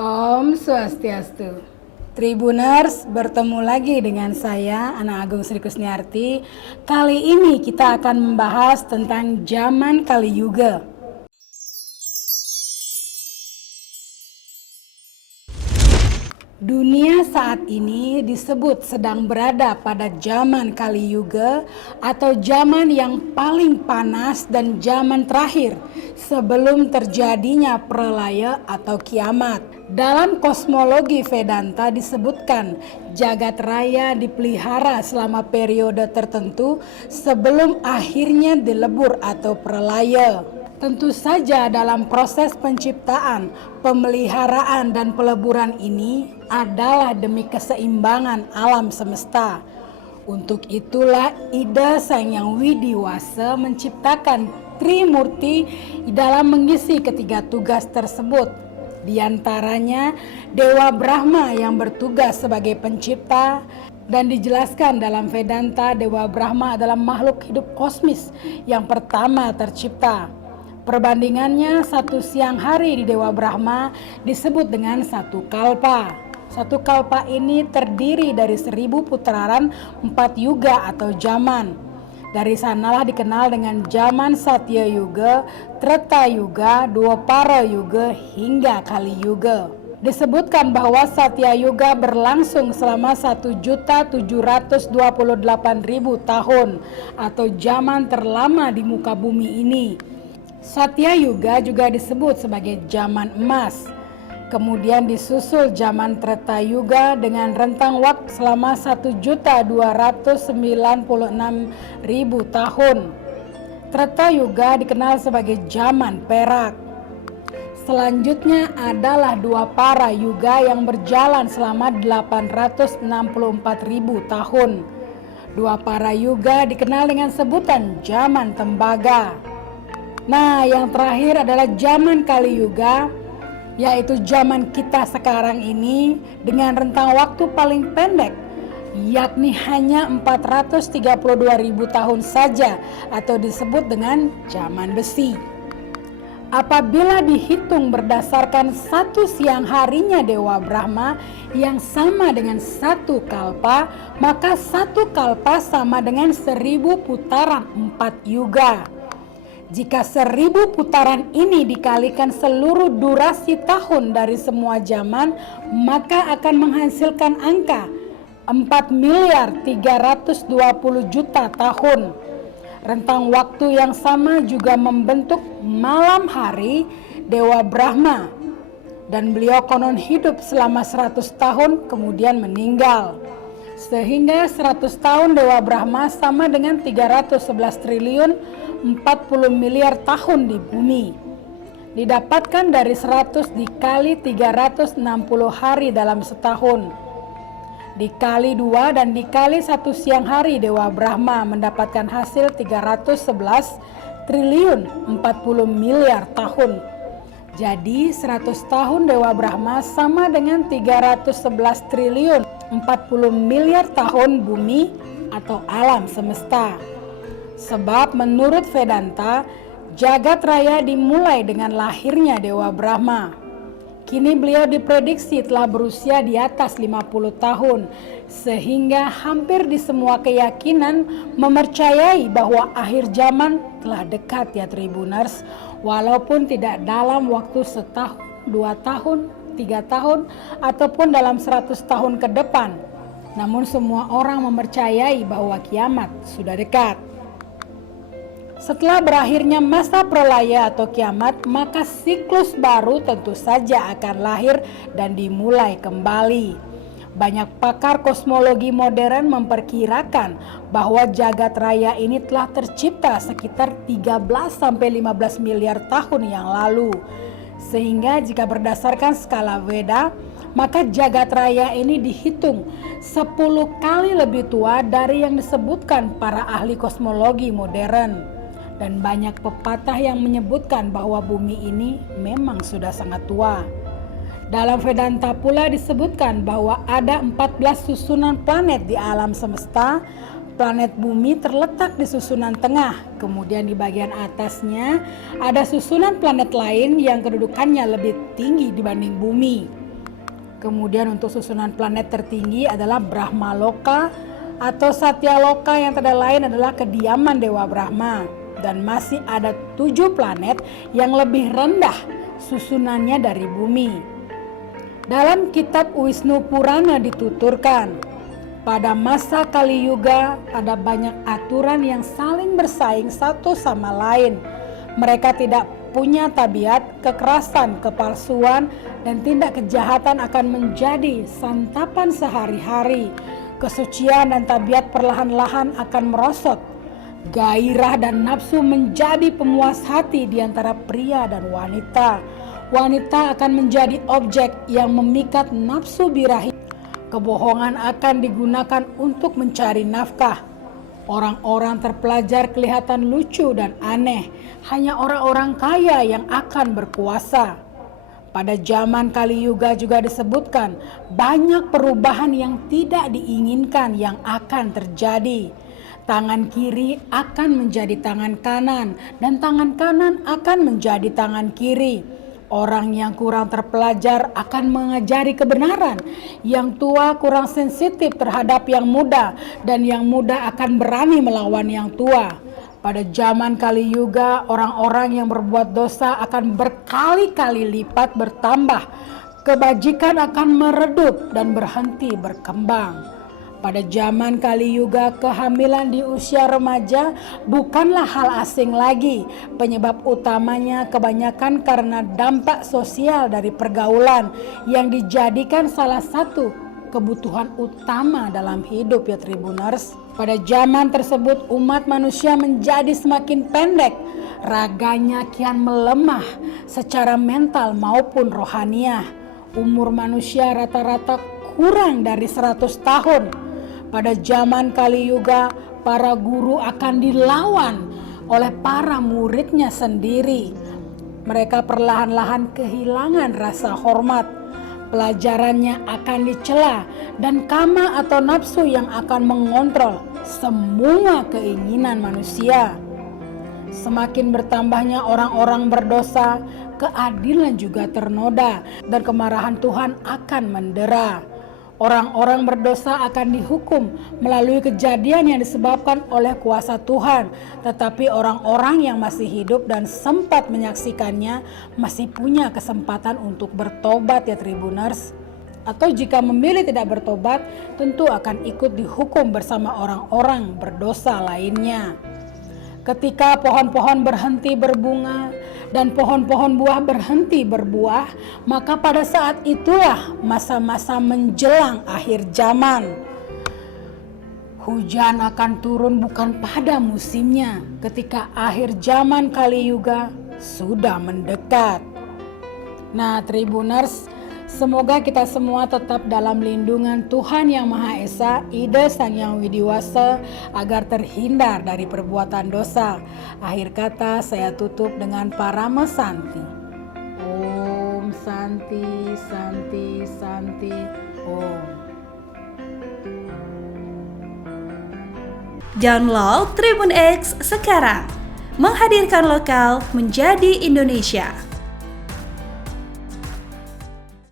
Om Swastiastu. Tribuners, bertemu lagi dengan saya, Ana Agung Sri Kusniarti. Kali ini kita akan membahas tentang zaman Kali Yuga. Dunia saat ini disebut sedang berada pada zaman Kali Yuga atau zaman yang paling panas dan zaman terakhir sebelum terjadinya pralaya atau kiamat. Dalam kosmologi Vedanta disebutkan jagat raya dipelihara selama periode tertentu sebelum akhirnya dilebur atau pralaya. Tentu saja dalam proses penciptaan, pemeliharaan dan peleburan ini adalah demi keseimbangan alam semesta. Untuk itulah Ida Sang Yang Widiwasa menciptakan Trimurti dalam mengisi ketiga tugas tersebut. Di antaranya Dewa Brahma yang bertugas sebagai pencipta, dan dijelaskan dalam Vedanta Dewa Brahma adalah makhluk hidup kosmis yang pertama tercipta. Perbandingannya, satu siang hari di Dewa Brahma disebut dengan satu kalpa. Satu kalpa ini terdiri dari 1000 putaran 4 yuga atau zaman. Dari sanalah dikenal dengan zaman Satya Yuga, Treta Yuga, Dwapara Yuga hingga Kali Yuga. Disebutkan bahwa Satya Yuga berlangsung selama 1.728.000 tahun atau zaman terlama di muka bumi ini. Satya Yuga juga disebut sebagai zaman emas. Kemudian disusul zaman Treta Yuga dengan rentang waktu selama 1.296.000 tahun. Treta Yuga dikenal sebagai zaman perak. Selanjutnya adalah Dwapara Yuga yang berjalan selama 864.000 tahun. Dwapara Yuga dikenal dengan sebutan zaman tembaga. Nah, yang terakhir adalah zaman Kali Yuga, yaitu zaman kita sekarang ini dengan rentang waktu paling pendek, yakni hanya 432.000 tahun saja atau disebut dengan zaman besi. Apabila dihitung berdasarkan satu siang harinya Dewa Brahma yang sama dengan satu kalpa, maka satu kalpa sama dengan 1000 putaran 4 yuga. Jika 1000 putaran ini dikalikan seluruh durasi tahun dari semua zaman, maka akan menghasilkan angka 4.320.000.000 tahun. Rentang waktu yang sama juga membentuk malam hari Dewa Brahma, dan beliau konon hidup selama 100 tahun kemudian meninggal. Sehingga 100 tahun Dewa Brahma sama dengan 311 triliun 40 miliar tahun di bumi. Didapatkan dari 100 dikali 360 hari dalam setahun. Dikali 2 dan dikali 1 siang hari Dewa Brahma mendapatkan hasil 311 triliun 40 miliar tahun. Jadi 100 tahun Dewa Brahma sama dengan 311 triliun 40 miliar tahun bumi atau alam semesta. Sebab menurut Vedanta, jagat raya dimulai dengan lahirnya Dewa Brahma. Kini beliau diprediksi telah berusia di atas 50 tahun, sehingga hampir di semua keyakinan mempercayai bahwa akhir zaman telah dekat ya Tribuners, walaupun tidak dalam waktu setahun, 2 tahun, 3 tahun, ataupun dalam 100 tahun ke depan. Namun semua orang mempercayai bahwa kiamat sudah dekat. Setelah berakhirnya masa pralaya atau kiamat, maka siklus baru tentu saja akan lahir dan dimulai kembali. Banyak pakar kosmologi modern memperkirakan bahwa jagat raya ini telah tercipta sekitar 13-15 miliar tahun yang lalu. Sehingga jika berdasarkan skala Veda, maka jagat raya ini dihitung 10 kali lebih tua dari yang disebutkan para ahli kosmologi modern. Dan banyak pepatah yang menyebutkan bahwa bumi ini memang sudah sangat tua. Dalam Vedanta pula disebutkan bahwa ada 14 susunan planet di alam semesta. Planet bumi terletak di susunan tengah, kemudian di bagian atasnya ada susunan planet lain yang kedudukannya lebih tinggi dibanding bumi. Kemudian untuk susunan planet tertinggi adalah Brahmaloka atau Satyaloka, yang tidak lain adalah kediaman Dewa Brahma. Dan masih ada 7 planet yang lebih rendah susunannya dari bumi. Dalam kitab Wisnu Purana dituturkan, pada masa Kali Yuga ada banyak aturan yang saling bersaing satu sama lain. Mereka tidak punya tabiat, kekerasan, kepalsuan, dan tindak kejahatan akan menjadi santapan sehari-hari. Kesucian dan tabiat perlahan-lahan akan merosot. Gairah dan nafsu menjadi pemuas hati di antara pria dan wanita. Wanita akan menjadi objek yang memikat nafsu birahi. Kebohongan akan digunakan untuk mencari nafkah. Orang-orang terpelajar kelihatan lucu dan aneh. Hanya orang-orang kaya yang akan berkuasa. Pada zaman Kali Yuga juga disebutkan banyak perubahan yang tidak diinginkan yang akan terjadi. Tangan kiri akan menjadi tangan kanan dan tangan kanan akan menjadi tangan kiri. Orang yang kurang terpelajar akan mengajari kebenaran. Yang tua kurang sensitif terhadap yang muda, dan yang muda akan berani melawan yang tua. Pada zaman Kali Yuga, orang-orang yang berbuat dosa akan berkali-kali lipat bertambah. Kebajikan akan meredup dan berhenti berkembang. Pada zaman Kali Yuga, kehamilan di usia remaja bukanlah hal asing lagi. Penyebab utamanya kebanyakan karena dampak sosial dari pergaulan yang dijadikan salah satu kebutuhan utama dalam hidup, ya Tribuners. Pada zaman tersebut umat manusia menjadi semakin pendek. Raganya kian melemah secara mental maupun rohaniah. Umur manusia rata-rata kurang dari 100 tahun. Pada zaman Kali Yuga, para guru akan dilawan oleh para muridnya sendiri. Mereka perlahan-lahan kehilangan rasa hormat. Pelajarannya akan dicela dan kama atau nafsu yang akan mengontrol semua keinginan manusia. Semakin bertambahnya orang-orang berdosa, keadilan juga ternoda dan kemarahan Tuhan akan mendera. Orang-orang berdosa akan dihukum melalui kejadian yang disebabkan oleh kuasa Tuhan. Tetapi orang-orang yang masih hidup dan sempat menyaksikannya masih punya kesempatan untuk bertobat, ya Tribuners. Atau jika memilih tidak bertobat, tentu akan ikut dihukum bersama orang-orang berdosa lainnya. Ketika pohon-pohon berhenti berbunga dan pohon-pohon buah berhenti berbuah, maka pada saat itulah masa-masa menjelang akhir zaman. Hujan akan turun bukan pada musimnya ketika akhir zaman Kali Yuga sudah mendekat. Nah, Tribuners, semoga kita semua tetap dalam lindungan Tuhan Yang Maha Esa, Ida Sang Yang Widiwasa, agar terhindar dari perbuatan dosa. Akhir kata saya tutup dengan Parama Santi. Om Santi, Santi, Santi, Om. Download Tribun X sekarang, menghadirkan lokal menjadi Indonesia.